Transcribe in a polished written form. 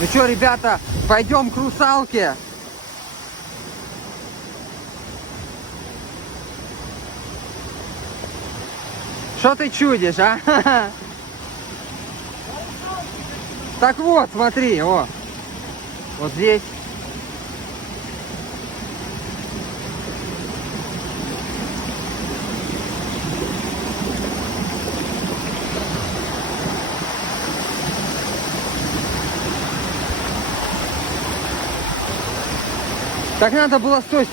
Ну что, ребята, пойдем к русалке. Что ты чудишь, а? Так вот, смотри, о. Вот здесь. Так надо было с той